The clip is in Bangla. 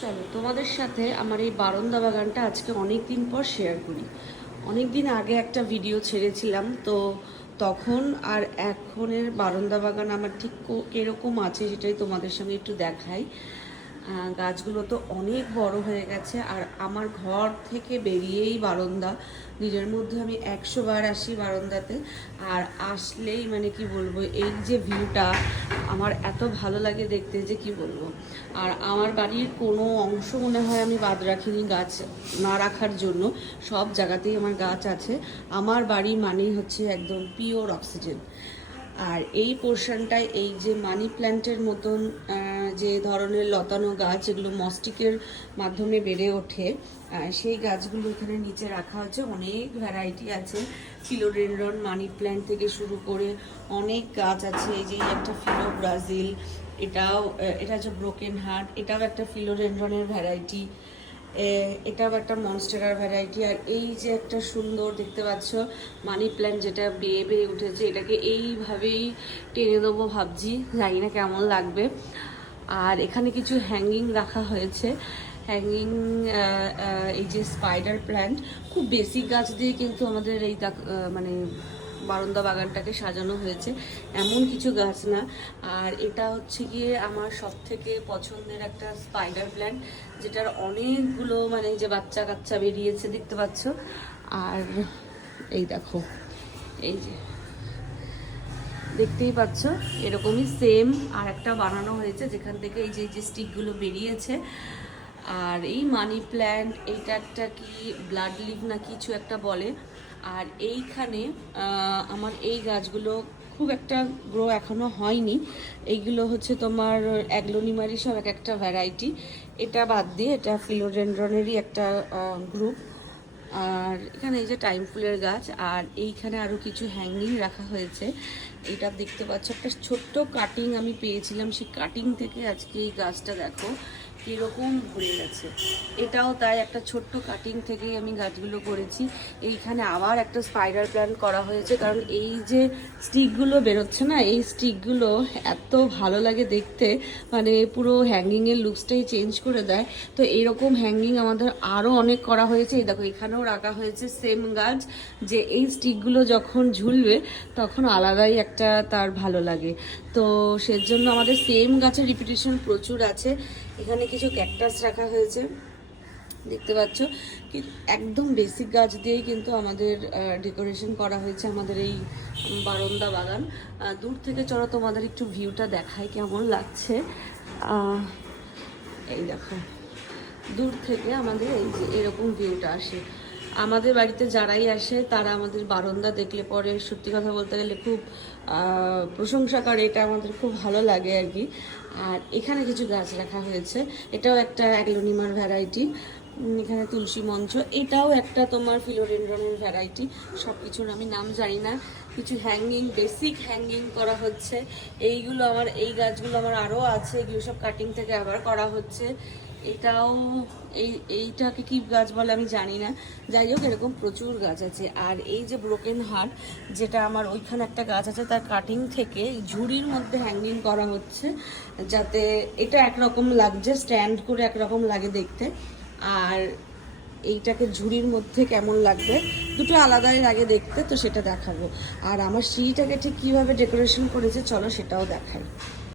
চলো, তোমাদের সাথে আমার এই বারন্দা বাগানটা আজকে অনেক দিন পর শেয়ার করি। অনেক দিন আগে একটা ভিডিও ছেড়েছিলাম, তো তখন আর এখনের বারন্দা বাগান আমার ঠিক কেরকম আছে সেটাই তোমাদের সঙ্গে একটু দেখাই। গাছগুলো তো অনেক বড় হয়ে গেছে আর আমার ঘর থেকে বেরিয়েই বারান্দা। নিজের মধ্যে আমি একশো বার আসি বারান্দাতে। আর আসলেই মানে কি বলব, এই যে ভিউটা আমার এত ভালো লাগে দেখতে যে কি বলব। আর আমার বাড়ির কোনো অংশ মনে হয় আমি বাদ রাখিনি গাছ না রাখার জন্য। সব জায়গাতেই আমার গাছ আছে। আমার বাড়ি মানেই হচ্ছে একদম পিওর অক্সিজেন আর এই পোর্শনটায় এই যে মানি প্ল্যান্টের মতন যে ধরনের লতানো গাছ এগুলো মস্টিকের মাধ্যমে বেড়ে ওঠে সেই গাছগুলো এখানে নিচে রাখা হচ্ছে অনেক ভ্যারাইটি আছে। ফিলোডেন্ড্রন মানি প্ল্যান্ট থেকে শুরু করে অনেক গাছ আছে। এই যে একটা ফিলো ব্রাজিল এটাও এটা হচ্ছে ব্রোকেন হার্ট এটাও একটা ফিলোডেন্ড্রনের ভ্যারাইটি এটাও একটা মনস্টেরার ভ্যারাইটি আর এই যে একটা সুন্দর দেখতে পাচ্ছ মানি প্ল্যান্ট যেটা বেয়ে বেয়ে উঠেছে, এটাকে এইভাবেই টেনে দেবো ভাবছি। জানি না কেমন লাগবে। আর এখানে কিছু হ্যাঙ্গিং রাখা হয়েছে। হ্যাঙ্গিং এই যে স্পাইডার প্ল্যান্ট খুব বেসিক গাছ দিয়ে কিন্তু আমাদের এই মানে বারান্দা বাগানটাকে সাজানো হয়েছে। এমন কিছু গাছ না। আর এটা হচ্ছে গিয়ে আমার সব থেকে পছন্দের একটা স্পাইডার প্ল্যান্ট যেটার অনেকগুলো মানে যে বাচ্চা কাচ্চা বেরিয়েছে, দেখতে পাচ্ছ? আর এই দেখো, এই যে। দেখতেই পাচ্ছ, এরকমই সেম আর একটা বানানো হয়েছে, যেখান থেকে এই যে যে স্টিকগুলো বেরিয়েছে। আর এই মানি প্ল্যান্ট এইটা একটা কি ব্লাড লিভ না কিছু একটা বলে। আর এইখানে আমার এই গাছগুলো খুব একটা গ্রো এখনও হয়নি। এইগুলো হচ্ছে তোমার অ্যাগ্লোনিমারি সব এক একটা ভ্যারাইটি এটা বাদ দিয়ে এটা ফিলোডেন্ড্রনেরই একটা গ্রুপ আর এখানে এই যে টাইম ফুলের গাছ, আর এইখানে আরও কিছু হ্যাঙ্গিং রাখা হয়েছে। এটা দেখতে পাচ্ছ, একটা ছোট্ট কাটিং আমি পেয়েছিলাম। সেই কাটিং থেকে আজকে এই গাছটা দেখো কীরকম ভরে গেছে। এটাও তাই, একটা ছোট্ট কাটিং থেকেই আমি গাছগুলো করেছি। এইখানে আবার একটা স্পাইডার প্ল্যান করা হয়েছে, কারণ এই যে স্টিকগুলো বেরোচ্ছে না, এই স্টিকগুলো এত ভালো লাগে দেখতে। মানে পুরো হ্যাঙ্গিংয়ের লুকসটাই চেঞ্জ করে দেয়। তো এরকম হ্যাঙ্গিং আমাদের আরও অনেক করা হয়েছে। এই দেখো, এখানেও রাখা হয়েছে সেম গাছ, যে এই স্টিকগুলো যখন ঝুলবে তখন আলাদাই একটা তার ভালো লাগে। তো সেজন্য আমাদের সেম গাছের রিপিটেশন প্রচুর আছে। এখানে কিছু ক্যাকটাস রাখা হয়েছে, দেখতে পাচ্ছ। কি একদম বেসিক গাছ দিয়েই কিন্তু আমাদের ডেকোরেশন করা হয়েছে আমাদের এই বারন্দা বাগান। দূর থেকে চলো তোমাদের একটু ভিউটা দেখায় কেমন লাগছে। এই দেখো। দূর থেকে আমাদের এই যে এরকম ভিউটা আসে। আমাদের বাড়িতে যারাই আসে, তারা আমাদের বারন্দা দেখলে পরে সত্যি কথা বলতে গেলে খুব প্রশংসা করে। এটা আমাদের খুব ভালো লাগে আর কি। আর এখানে কিছু গাছ রাখা হয়েছে। এটাও একটা অ্যাগলোনিমার ভ্যারাইটি। এখানে তুলসী মঞ্চ। এটাও একটা তোমার ফিলোডেন্ড্রনের ভ্যারাইটি সব কিছুর আমি নাম জানি না। কিছু হ্যাঙ্গিং বেসিক হ্যাঙ্গিং করা হচ্ছে। এইগুলো আমার, এই গাছগুলো আমার আরও আছে। এগুলো সব কাটিং থেকে আবার করা হচ্ছে। এটাও, এই, এইটাকে কি গাছ বলে আমি জানি না। যাই হোক, এরকম প্রচুর গাছ আছে। আর এই যে ব্রোকেন হার্ট যেটা আমার ওইখানে একটা গাছ আছে, তার কাটিং থেকে ঝুড়ির মধ্যে হ্যাঙ্গিং করা হচ্ছে। যাতে এটা একরকম লাগছে স্ট্যান্ড করে একরকম লাগে দেখতে। আর এইটাকে ঝুড়ির মধ্যে কেমন লাগবে? দুটো আলাদাই আগে দেখতে, তো সেটা দেখাবো। আর আমার সিঁড়িটাকে ঠিক কীভাবে ডেকোরেশন করেছে, চলো সেটাও দেখাই।